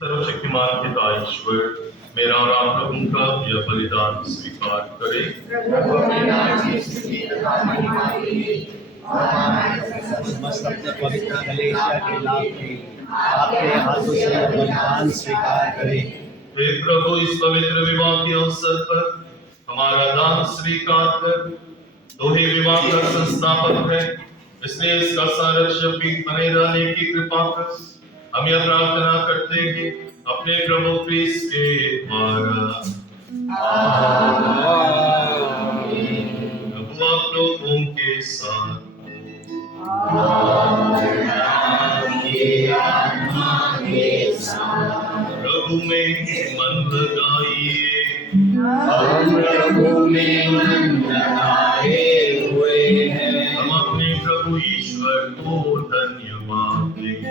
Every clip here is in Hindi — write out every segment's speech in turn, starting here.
सर्वशक्तिमान पिता ईश्वर मेरा और आप लोगों का यह बलिदान स्वीकार करे। समस्त अपने पवित्र कलीसिया के लाभ के आपके हाथों से बलिदान स्वीकार करें। हे प्रभु, इस पवित्र विवाह के अवसर पर हमारा दान स्वीकार कर। तो ही विवाह का संस्थापक है, इसलिए इसका सारा शब्द बने रहने की कृपा कर। हम यह प्रार्थना करते हैं अपने प्रभु क्रिस्त के द्वारा। प्रभु आप लोगों के साथ प्रभु में मन लगाइए। प्रभु में मन लगाए हुए हैं। हम अपने प्रभु ईश्वर को धन्यवाद दें।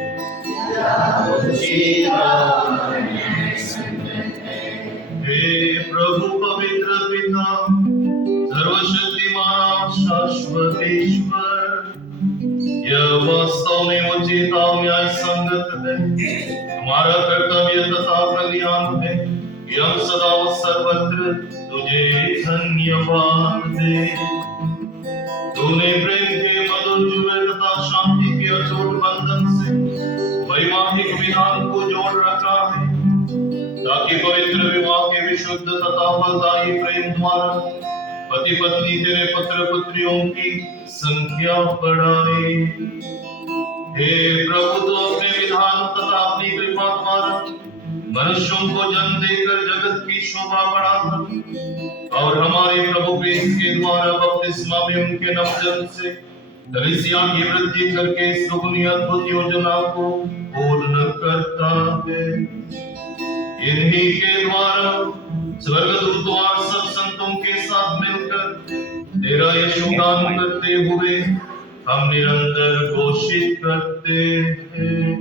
हे प्रभु पवित्र पिता, सर्वशक्तिमान शाश्वत ईश्वर, यह वास्तव में उचित और न्याय संगत है, हमारा कर्तव्य तथा कल्याण है कि हम सदा और सर्वत्र तुझे धन्यवाद दें। तूने प्रेम के मधुर जुड़े तथा शांति के अटूट बंधन से वैवाहिक विधान को जोड़ रखा है, ताकि पवित्र विवाह के विशुद्ध तथा फलदायी प्रेम द्वारा पति पत्नी तेरे पुत्र पुत्रियों की संख्या बढ़ाए। हे प्रभु, तो अपने विधान तथा अपनी कृपा द्वारा मनुष्यों को जन्म देकर जगत की शोभा बढ़ाकर और हमारे प्रभु क्रिस्त के द्वारा बपतिस्मा में उनके नवजन्म से कलीसिया की वृद्धि करके इस दुगनी अद्भुत योजना को पूर्ण करता है। इन्हीं के द्वारा स्वर्गदूत और सब संतों के साथ मिलकर तेरा यशोगान करते हुए हम निरंतर घोषित करते हैं।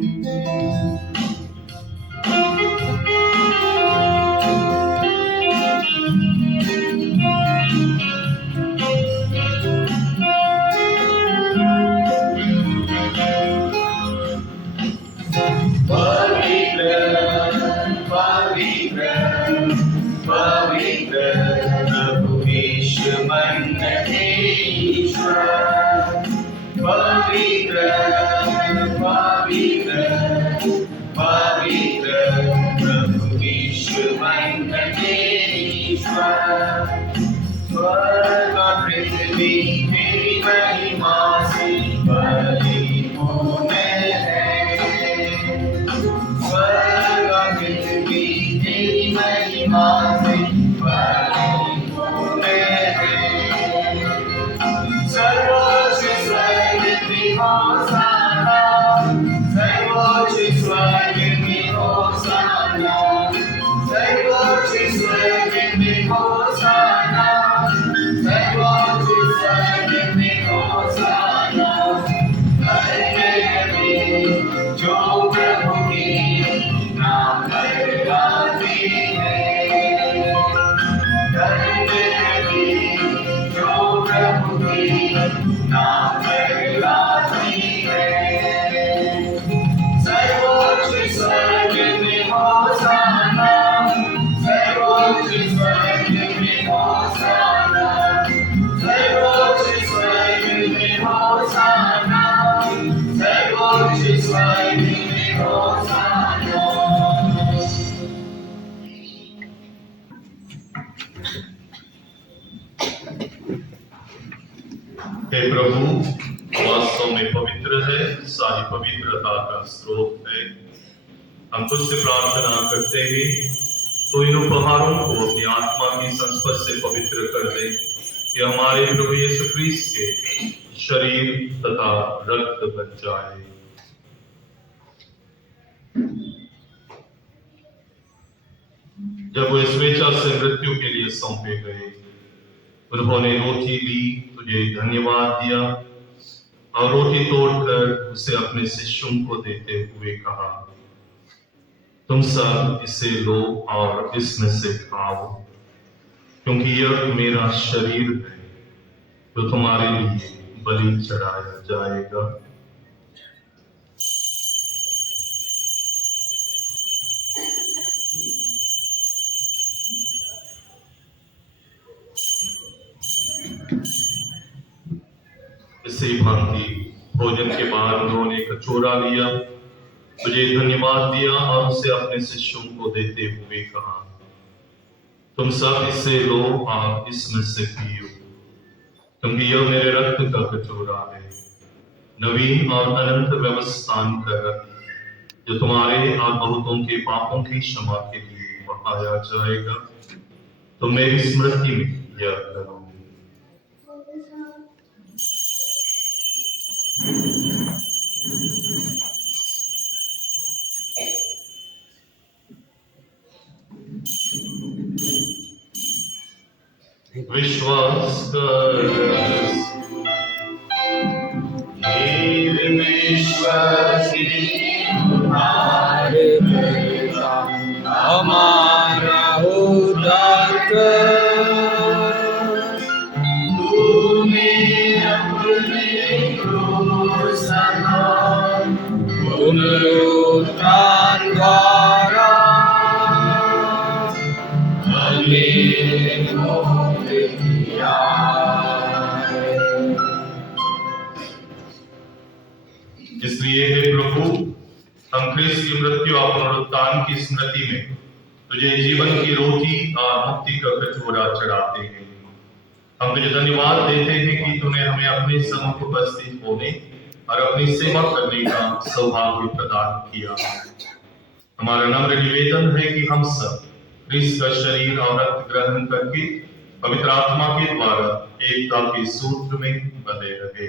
हे प्रभु, वास्तव में पवित्र है, सारी पवित्रता का स्रोत है। हम तुझसे प्रार्थना करते हैं तो इन उपहारों को अपनी आत्मा की संस्पर्श से पवित्र कर दे, कि हमारे प्रभु यीशु क्रिस्त के शरीर तथा रक्त बन जाए। जब वे स्वेच्छा से मृत्यु के लिए सौंपे गए, उन्होंने रोटी ली, तुझे धन्यवाद दिया और रोटी तोड़कर उसे अपने शिष्यों को देते हुए कहा, तुम सब इसे लो और इसमें से खाओ, क्योंकि यह मेरा शरीर है जो तुम्हारे लिए बलि चढ़ाया जाएगा। इसी भांति भोजन के बाद उन्होंने कटोरा लिया, तुझे धन्यवाद दिया और उसे अपने शिष्यों को देते हुए कहा, तुम सब इससे लो और इसमें से पियो, क्योंकि यह मेरे रक्त का कटोरा है, नवीन और अनंत व्यवस्थान का रक्त, जो तुम्हारे और बहुतों के पापों की क्षमा के लिए बहाया जाएगा। तुम मेरी स्मृति में यह करो। विश्वास कर हमारा उद्धार पुनरुत्थान द्वारा हमें मुक्ति दिया। इसलिए हे प्रभु, हम ख्रिस्त की मृत्यु और पुनरुत्थान की स्मृति में तुझे जीवन की रोटी और मुक्ति का कटोरा चढ़ाते हैं। हम तुझे धन्यवाद देते हैं कि तूने हमें अपने सम्मुख उपस्थित होने और अपनी सेवा करने का सौभाग्य प्रदान किया। हमारा नम्र निवेदन है कि हम सब ख्रिस्त का शरीर और रक्त ग्रहण करके पवित्र आत्मा के द्वारा एकता के सूत्र में बंधे रहे।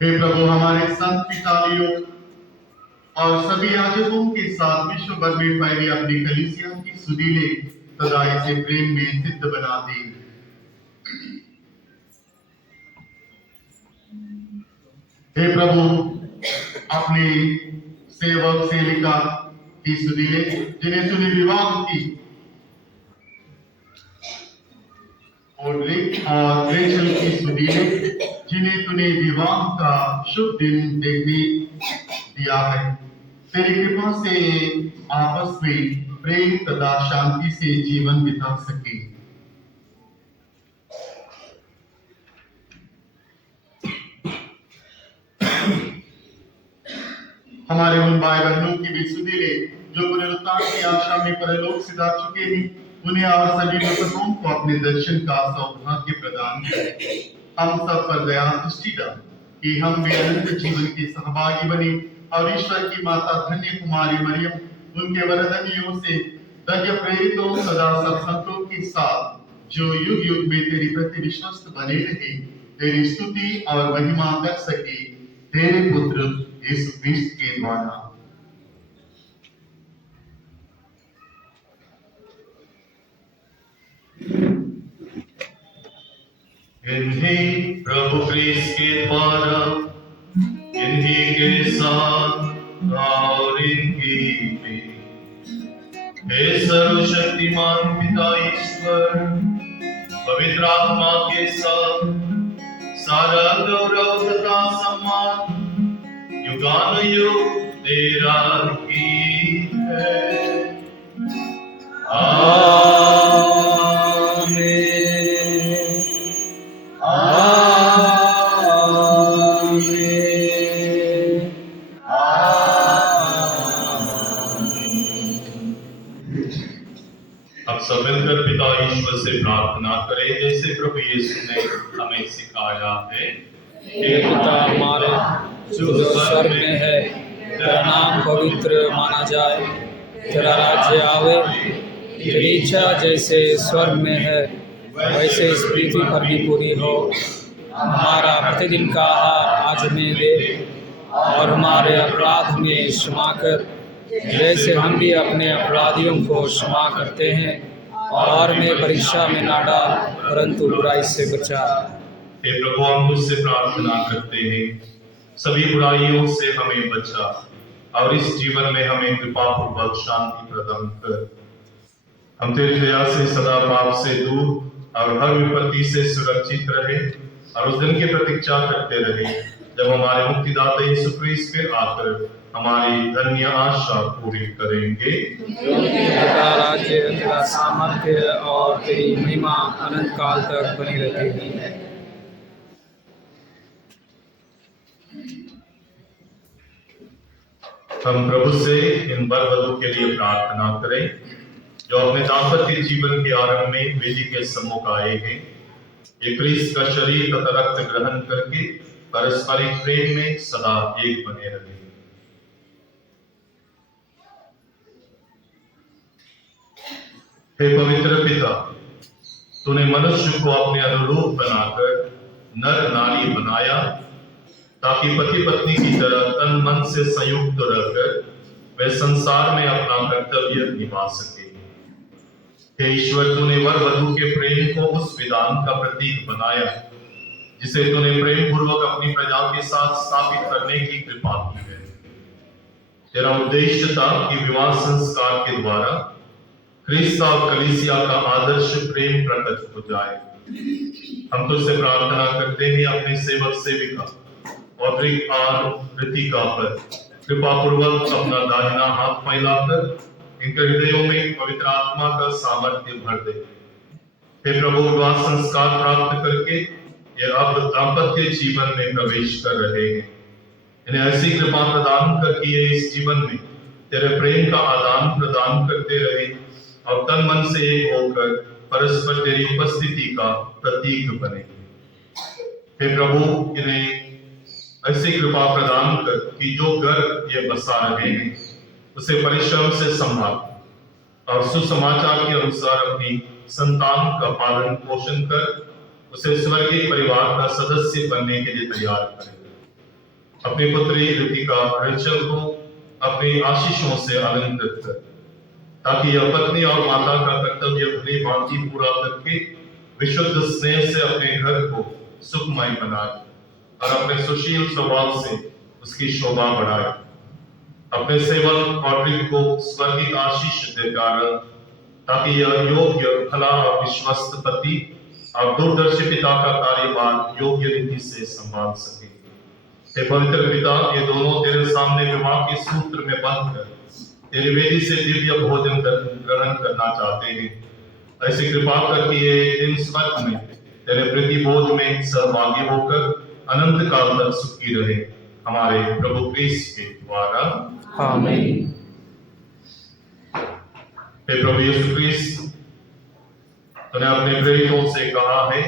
हे प्रभु, हमारे संत पितावियों और सभी याजकों के साथ विश्व भर में फैली अपनी कलीसिया की सुरीले सदा इसे प्रेम में सिद्ध बना दे। हे प्रभु, अपने सेवक सेविका की सुरीले जिन्हें तूने विवाह की और रेचल की सुरीले जिन्हें तूने विवाह का शुभ दिन देखने दिया है, तेरी कृपा से आपस में प्रेम तथा शांति से जीवन बिता सके। हमारे उन भाई बहनों की भी सुधीरे जो पुनरुत्थान की आशा में परलोक सिधा चुके हैं, उन्हें और सभी मृतकों को अपने दर्शन का सौभाग्य प्रदान करे। हम सब पर दया दृष्टि डाल कि हम भी अनंत जीवन के सहभागी बने और ईश्वर की माता धन्य कुमारी मरियम उनके वरदानियों से धन्य प्रेरितों सदा सब संतों के साथ जो युग युग में तेरी प्रति विश्वस्त बने रहे, तेरी स्तुति और महिमा कर सके, तेरे पुत्र यीशु क्रिस्त के द्वारा। इन्हीं प्रभु क्रिस्त के द्वारा, इन्हीं के साथ और इनकी में, हे सर्वशक्तिमान पिता ईश्वर, पवित्र आत्मा के साथ सारा गौरव तथा सम्मान युगानुयुग तेरा ही है। अब सब मिलकर पिता ईश्वर से प्रार्थना करें जैसे प्रभु यीशु ने हमें सिखाया है। हे पिता हमारे जो स्वर्ग में है, तेरा नाम पवित्र माना जाए, तेरा राज्य आवे, तेरी इच्छा जैसे स्वर्ग में है वैसे इस पृथ्वी पर भी पूरी हो। हमारा प्रतिदिन का आहार आज हमें दे और हमारे अपराध में क्षमा कर, जैसे हम भी अपने अपराधियों को क्षमा करते हैं, और हमें परीक्षा में ना डाल परंतु बुराई से बचा। हे प्रभु, हम तुझसे प्रार्थना करते हैं, सभी बुराइयों से हमें बचा और इस जीवन में हमें कृपा पूर्वक शांति प्रदान कर। हम तेरी दया से सदा पाप से दूर और हर विपत्ति से सुरक्षित रहे और उस दिन की प्रतीक्षा करते रहे जब हमारे मुक्तिदाता यीशु क्रिस्त फिर आकर हमारी धन्य आशा पूरी करेंगे। तेरा राज्य, तेरा सामर्थ्य और तेरी महिमा अनंत काल तक बनी रहती है। हम प्रभु से इन वर वधू के लिए प्रार्थना करें जो अपने दाम्पत्य जीवन के आरंभ में वेदी के सम्मुख आए हैं। ये क्रिस्त का शरीर तथा रक्त ग्रहण करके पारस्परिक प्रेम में सदा एक बने रहे। हे पवित्र पिता, तूने मनुष्य को अपने अनुरूप बनाकर नर नारी बनाया ताकि पति पत्नी की तरह तन मन से संयुक्त रहकर वे संसार में अपना कर्तव्य निभा सके। हे ईश्वर, तूने वर वधू के प्रेम को उस विधान का प्रतीक बनाया जिसे तूने प्रेम पूर्वक अपनी प्रजा के साथ स्थापित करने की कृपा की है। तेरा उद्देश्य था कि विवाह संस्कार के द्वारा क्रिस्त और कलीसिया का आदर्श प्रेम प्रकट हो जाए। हम तुझसे प्रार्थना करते हैं अपने सेवक सेविका और ऋतिका पर कृपा पूर्वक अपना दाहिना हाथ फैलाकर इनके हृदयों में पवित्र आत्मा का सामर्थ्य भर दे। हे प्रभु, विवाह संस्कार प्राप्त करके ये अब दाम्पत्य जीवन में प्रवेश कर रहे हैं। इन्हें ऐसी कृपा प्रदान कर कि ये इस जीवन में तेरे प्रेम का आदान प्रदान करते रहे और तन मन से एक होकर परस्पर तेरी उपस्थिति का प्रतीक बने। हे प्रभु, इन्हें ऐसी कृपा प्रदान कर कि जो घर ये बसा रहे हैं उसे परिश्रम से संभाल और सुसमाचार के अनुसार अपनी संतान का पालन पोषण कर उसे स्वर्गीय परिवार का सदस्य बनने के लिए तैयार करें। अपनी पुत्री ऋतिका रेचल को अपनी आशीषों से अलंकृत कर ताकि यह पत्नी और माता का कर्तव्य भली भांति पूरा करके विशुद्ध स्नेह से अपने घर को सुखमय बनाए और अपने सुशील स्वभाव से उसकी शोभा बढ़ाए। अपने सेवक पॉड्रिक को स्वर्गीय आशीष देकर ताकि यह योग्य, भला और विश्वस्त पति और दूरदर्शी पिता का कार्यभार योग्य रीति से संभाल सके। हे पवित्र पिता, ये दोनों तेरे सामने विवाह के सूत्र में बंध कर तेरी वेदी से दिव्य भोजन ग्रहण करना चाहते हैं। ऐसी कृपा कर कि ये दिन स्वर्ग में तेरे प्रतिबोध में सहभागी होकर अनंत काल तक सुखी रहे, हमारे प्रभु क्रिस्त के द्वारा। आमीन। हे प्रभु यीशु क्रिस्त, तूने अपने प्रेरितों से कहा है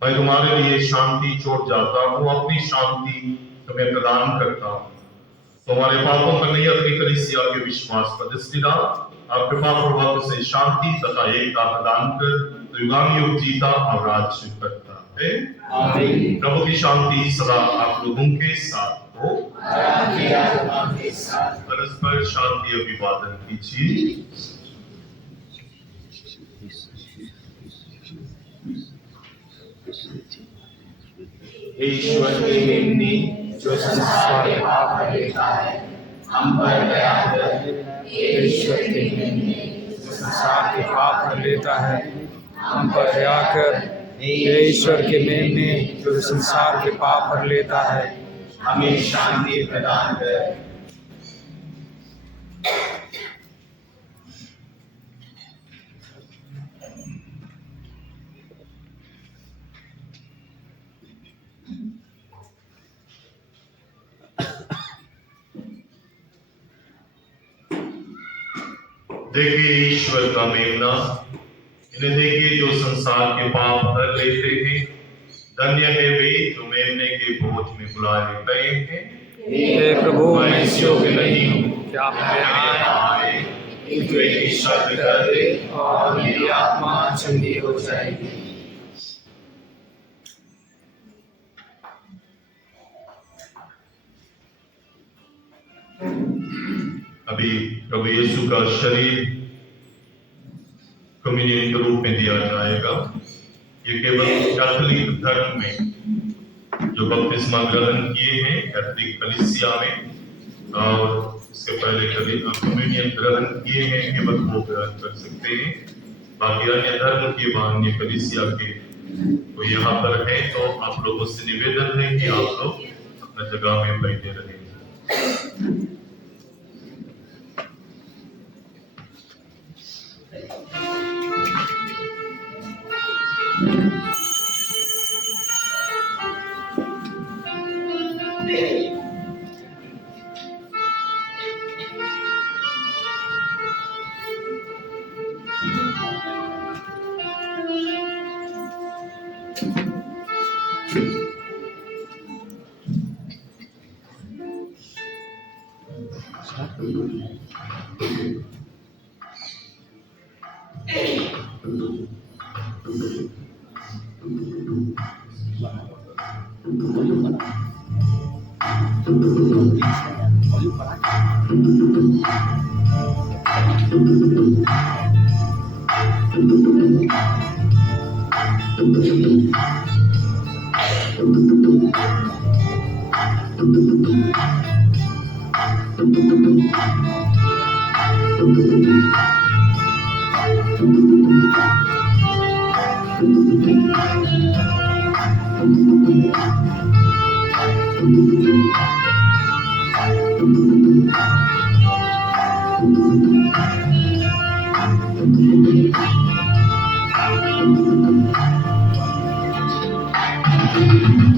मैं तुम्हारे लिए शांति छोड़ जाता हूँ, अपनी शांति तुम्हें प्रदान करता हूँ। तुम्हारे पापों पर नहीं अपनी कलीसिया के विश्वास पर दृष्टि डाल और कृपा पूर्वक उसे शांति तथा एकता प्रदान कर तो युगानुयुग जीता और राज्य करता है। आमीन। प्रभु की शांति सदा आप लोगों के साथ हो। परस्पर शांति अभिवादन कीजिए। ईश्वर के मेमने जो संसार के पाप लेता है, हम पर दया कर। ईश्वर के मेमने जो संसार के पाप लेता है, हम पर दया कर। ईश्वर के मेमने जो संसार के पाप पर लेता है, हमें शांति प्रदान कर। देखिए ईश्वर का मेमना, इन्हें देखिए जो संसार के पाप हर लेते हैं। धन्य है वे जो मेमने के बोझ में बुलाए गए हैं। हे प्रभु, मैं इस योग्य नहीं हूँ कि आप मेरे आए, किंतु एक शब्द कर दे और मेरी आत्मा चंगी हो जाएगी। अभी प्रभु यीशु का शरीर कम्युनियन के रूप में दिया जाएगा। ये केवल कैथोलिक धर्म में जो बपतिस्मा ग्रहण किए हैं कैथोलिक कलीसिया में और उसके पहले कभी कम्युनियन ग्रहण किए हैं केवल वो ग्रहण कर सकते हैं। बाकी अन्य धर्म के अन्य कलीसिया के कोई यहाँ पर है तो आप लोगों से निवेदन है कि आप लोग अपने जगह में बैठे रहें।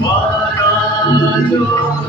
Wara jo